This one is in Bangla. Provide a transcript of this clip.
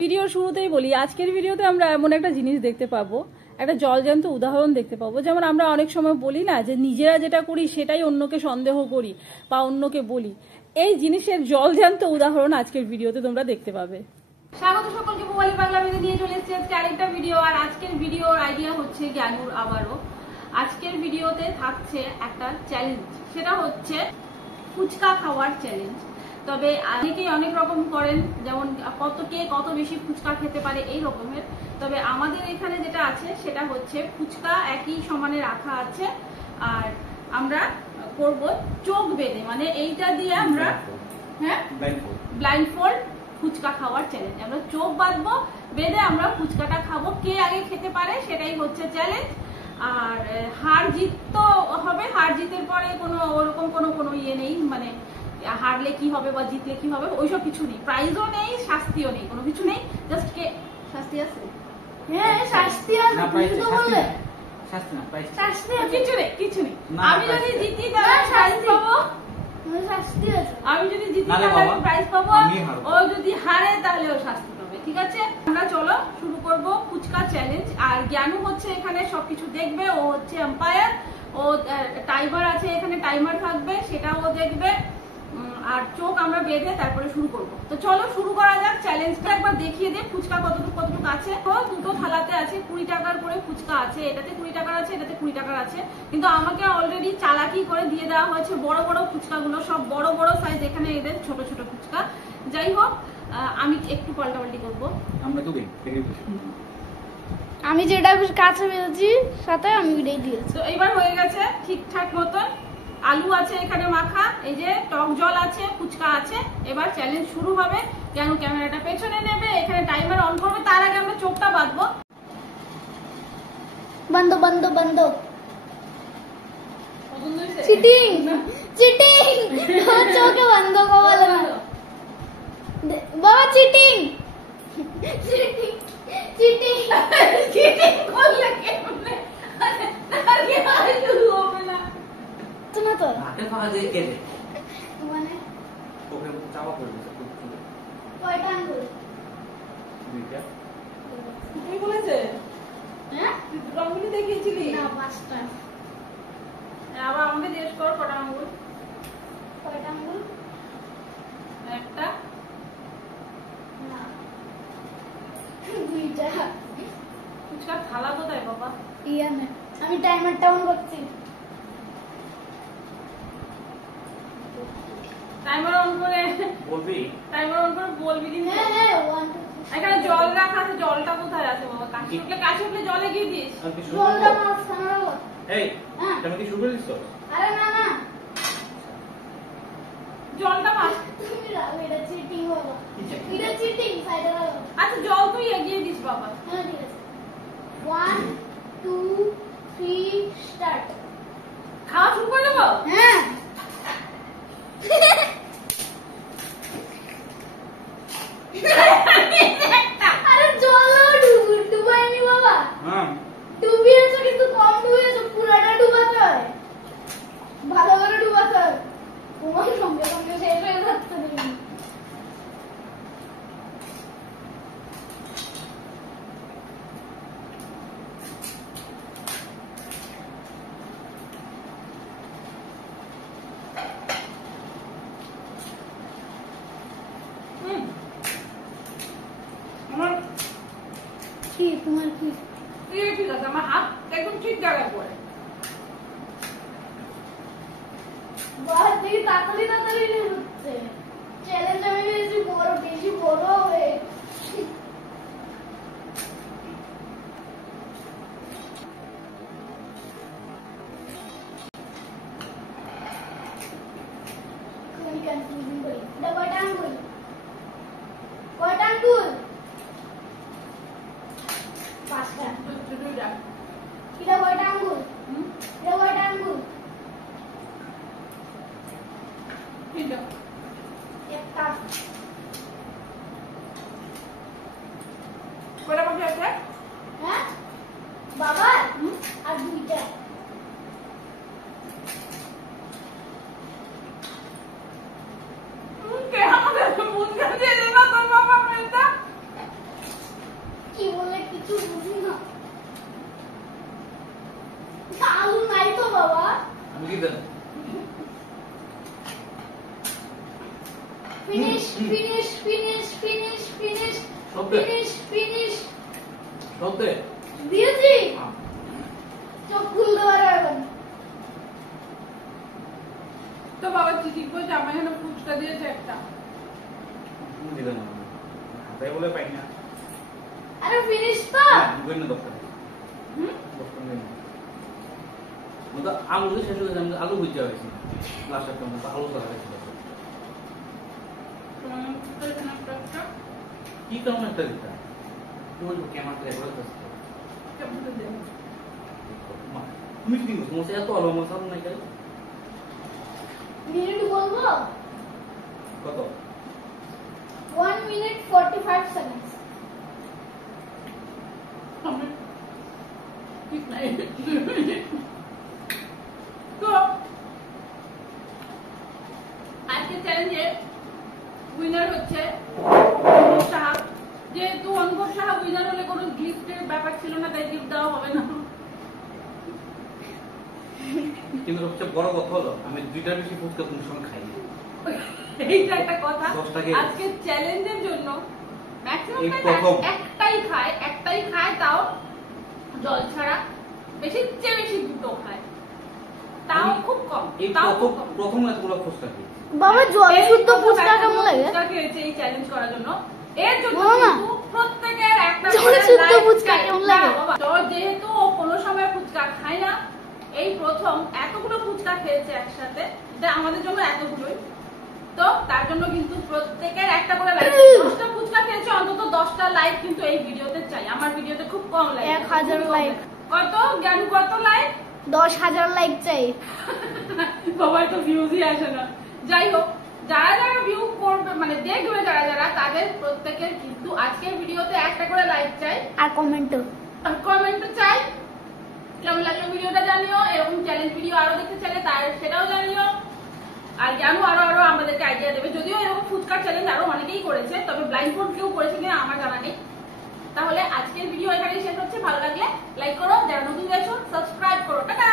ভিডিওর শুরুতেই বলি, আজকের ভিডিওতে আমরা এমন একটা জিনিস দেখতে পাবো, একটা জলজ্যান্ত উদাহরণ দেখতে পাবো। যেমন আমরা অনেক সময় বলি না যে নিজেরা যেটা করি সেটাই অন্যকে সন্দেহ করি বা অন্যকে বলি, এই জিনিসের জলজ্যান্ত উদাহরণ আজকের ভিডিওতে তোমরা দেখতে পাবে। স্বাগত সকলকে মোবাইল বাংলা ভিডিও নিয়ে চলে এসেছি আজকে আরেকটা ভিডিও। আর আজকের ভিডিওর আইডিয়া হচ্ছে জ্ঞানুর আবারও। আজকের ভিডিওতে থাকছে একটা চ্যালেঞ্জ, সেটা হচ্ছে ফুচকা খাওয়ার চ্যালেঞ্জ। তবে অনেকেই অনেক রকম করেন, যেমন কত বেশি ফুচকা খেতে পারে এই রকমের। তবে আমাদের এখানে যেটা আছে সেটা হচ্ছে ফুচকা একই সমানে রাখা আছে, আর আমরা করব চোখ বেঁধে, মানে এইটা দিয়ে আমরা ব্লাইন্ডফোল্ড ফুচকা খাওয়ার চ্যালেঞ্জ। আমরা চোখ বাঁধবো, বেঁধে আমরা ফুচকাটা খাবো। কে আগে খেতে পারে সেটাই হচ্ছে চ্যালেঞ্জ। আর হার জিত তো হবে, হার জিতের পরে কোনো ওরকম কোনো ইয়ে নেই, মানে হারলে কি হবে বা জিতলে কি হবে ওইসব কিছু নেই, প্রাইজও নেই, শাস্তিও নেই, কোনো কিছু নেই। জাস্ট কে শাস্তি আছে, হ্যাঁ শাস্তি আছে, কিছু নেই। আমি যদি জিতি তাহলে প্রাইজ পাবো, আমি যদি জিতি তাহলে প্রাইজ পাবো, ও যদি হারে তাহলে ও শাস্তি পাবে। ঠিক আছে, আমরা চলো শুরু করব ফুচকা চ্যালেঞ্জ। আর জ্ঞানু হচ্ছে এখানে সবকিছু দেখবে, ও হচ্ছে এম্পায়ার, ও টাইমার আছে এখানে, টাইমার থাকবে সেটাও দেখবে। আর চোখ আমরা বেঁধে তারপরে শুরু করব। তো চলো শুরু করা যাক। চ্যালেঞ্জটা একবার দেখিয়ে দে ফুচকা কতটুকু আছে। তো দুটো থালাতে আছে 20 টাকার করে ফুচকা আছে, এটাতে 20 টাকার আছে, এটাতে 20 টাকার আছে। কিন্তু আমাকে অলরেডি চালাকি করে দিয়ে দেওয়া হয়েছে বড় বড় ফুচকাগুলো, সব বড় বড় সাইজ, এখানে এদের ছোট ছোট ফুচকা। যাই হোক, আমি একটু পাল্টাপাল্টি করবো। আমি যেটা কাছে বেঁধেছি সাথে আমি ওইটাই দিয়েছি। তো এইবার হয়ে গেছে ঠিকঠাক মতন। আলু আছে এখানে মাখা, এই যে টক জল আছে, ফুচকা আছে। এবার চ্যালেঞ্জ শুরু হবে। কেন ক্যামেরাটা পেছনে নেবে, এখানে টাইমার অন করবে, তার আগে আমরা চোখটা বাঁধবো। বন্ধ বন্ধ বন্ধ। চিটিং চিটিং, চোখে বন্ধ করবো না বাবা, চিটিং চিটিং চিটিং চিটিং করলে কেমনে? আরে আলু হবে না না তো হাতে ফাঁকা দিয়ে কেটে মানে ওকে চাপা পড়বে। কয়টা আঙ্গুল? দুইটা। তুই বলেছে হ্যাঁ, তুই দুটো আঙ্গুলি দেখিয়েছিলি না 5টা। আবার আমাকে জিজ্ঞেস কর কটা আঙ্গুল। কয়টা আঙ্গুল? একটা না 2টা। ফুচকা থালা কোথায় বাবা? ইয়া না, আমি টাইমারটা অন করছি। টাইমার অন করে বলবি? টাইমার অন করে বলবি কিন্তু। হ্যাঁ হ্যাঁ 1 2 এখানে জল রাখা আছে, জলটা কোথায় আছে বাবা? কাশি উঠলে জলে গিয়ে দিস। জলটা মাঝখানে রাখো। এই হ্যাঁ, তুমি কি শুরু করে দিছো? আরে না না, জলটা মাছ। তুমি রাখো, এটা চিটিং বাবা, এটা চিটিং। সাইডে রাখো। আচ্ছা জল তুই এগিয়ে দিস বাবা। হ্যাঁ ঠিক আছে। 1 2 3 স্টার্ট। খাওয়া শুরু করে দেবো? হ্যাঁ আরে জল ডুবাইনি বাবা, হ্যাঁ ডুবিয়েছো কিন্তু কম ডুবিয়েছো, পুরোটা ডুবাতে হয়, ভালো করে ডুবাতে হয়। তোমার সঙ্গে সঙ্গে শেষ হয়ে যাচ্ছে দেখি। আমার কি তোমার কি? ঠিক আছে, আমার হাত একদম ঠিক জায়গায় পড়ে। বাস দেখি তাড়াতাড়ি তাড়াতাড়ি হচ্ছে। চ্যালেঞ্জ আমি বেশি বড় হবে। আমি কনফিউজিং করি। এটা কয়টা আঙ্গুল? কয়টা আঙ্গুল? 5টা। দুইটা। এটা কয়টা আঙ্গুল? এটা কয়টা আঙ্গুল? 3টা। একটা। কয়টা বাকি আছে? হ্যাঁ বাবা, আর 2টা। কে আমাদের মুখ দিয়ে না তোর বাবা মেয়েটা একটু বুঝি না আলু নাই তো বাবা আমি কি then finish finish finish finish finish শব্দে ফিনিশ ফিনিশ শব্দে দিয়েছি চোখ খুলতে পারো এখন তো বাবা চিঠি করছে আমার এখানে ফুচকা দিয়েছে একটা। তুমি দিলে না হাতে বলে পাই না আরে ফিনিশ তো দুই না দরকার হুম দরকার নেই মতো আলু দিয়ে শেষ হয়ে যাবে আলু বুঝতে পারছি লাস্টের টাইম মতো আলু করা হয়েছিল কি কেমন একটা দিতা তুমি ক্যামেরা রেকর্ড করতে তুমি কি দিছো মোসে এত আলু মশলা নাই কেন মিনিট বলবো কত 1 minute 45 seconds তো আজকে চ্যালেঞ্জে উইনার হচ্ছে অনুভব সাহা। যেহেতু অনুভব সাহা উইনার হলে কোনো গিফটের ব্যাপার ছিল না, তাই গিফট দেওয়া হবে না। কিন্তু সবচেয়ে বড় কথা হলো আমি দুইটার বেশি ফুচকা কোন সময় খাই না এইটা একটা কথা। 10 টাকা আজকে চ্যালেঞ্জের জন্য ম্যাক্সিমাম এই প্রথম। একটাই খায়, তাও জল ছাড়া। বেশির চেয়ে বেশি দুটো খায়, তাও খুব কম। এই তাও খুব প্রথম কম। প্রথম এতগুলো ফুচকা খেয়েছি বাবা জল এই শুদ্ধ প্রথম ফুচকা এতগুলো কেমন লাগে ফুচকা খেয়েছে এই চ্যালেঞ্জ করার জন্য। এর জন্য মামা, কিন্তু প্রত্যেকের একটা জল করে শুদ্ধ like ফুচকা চাই। কেমন না লাগে? বাবা, তো যেহেতু ও কোনো সময় ফুচকা খায় না, এই প্রথম এতগুলো ফুচকা খেয়েছে একসাথে, এটা আমাদের জন্য এতগুলোই। তো তার জন্য কিন্তু প্রত্যেকের একটা করে লাইক, 10টা ফুচকা খেয়েছে অন্তত 10টা লাইক কিন্তু এই ভিডিওতে চাই। আমার ভিডিওতে খুব কম লাইক, 1000 লাইক। কত জ্ঞানু, কত লাইক? 10,000 লাইক চাই বাবার তো ভিউজই আসে না। যাই হোক, যারা যারা ভিউ করবে মানে দেখবে, যারা যারা, তাদের প্রত্যেকের কিন্তু আজকের ভিডিওতে একটা করে লাইক চাই আর কমেন্টও আর কমেন্ট চাই। কেমন লাগলো ভিডিওটা জানিও। এরকম চ্যালেঞ্জ ভিডিও আরো দেখতে চাইলে তার সেটাও জানিও। আর জানো আরো আরো আমাদেরকে আইডিয়া দেবে। যদিও এরকম ফুচকার চ্যালেঞ্জ আরো অনেকেই করেছে, তবে ব্লাইন্ড ফুড কেউ করেছে কিনা আমার জানা নেই। তাহলে আজকের ভিডিও এখানেই শেষ হচ্ছে। ভালো লাগলে লাইক করো, যারা নতুন গেছো সাবস্ক্রাইব করো। টাটা।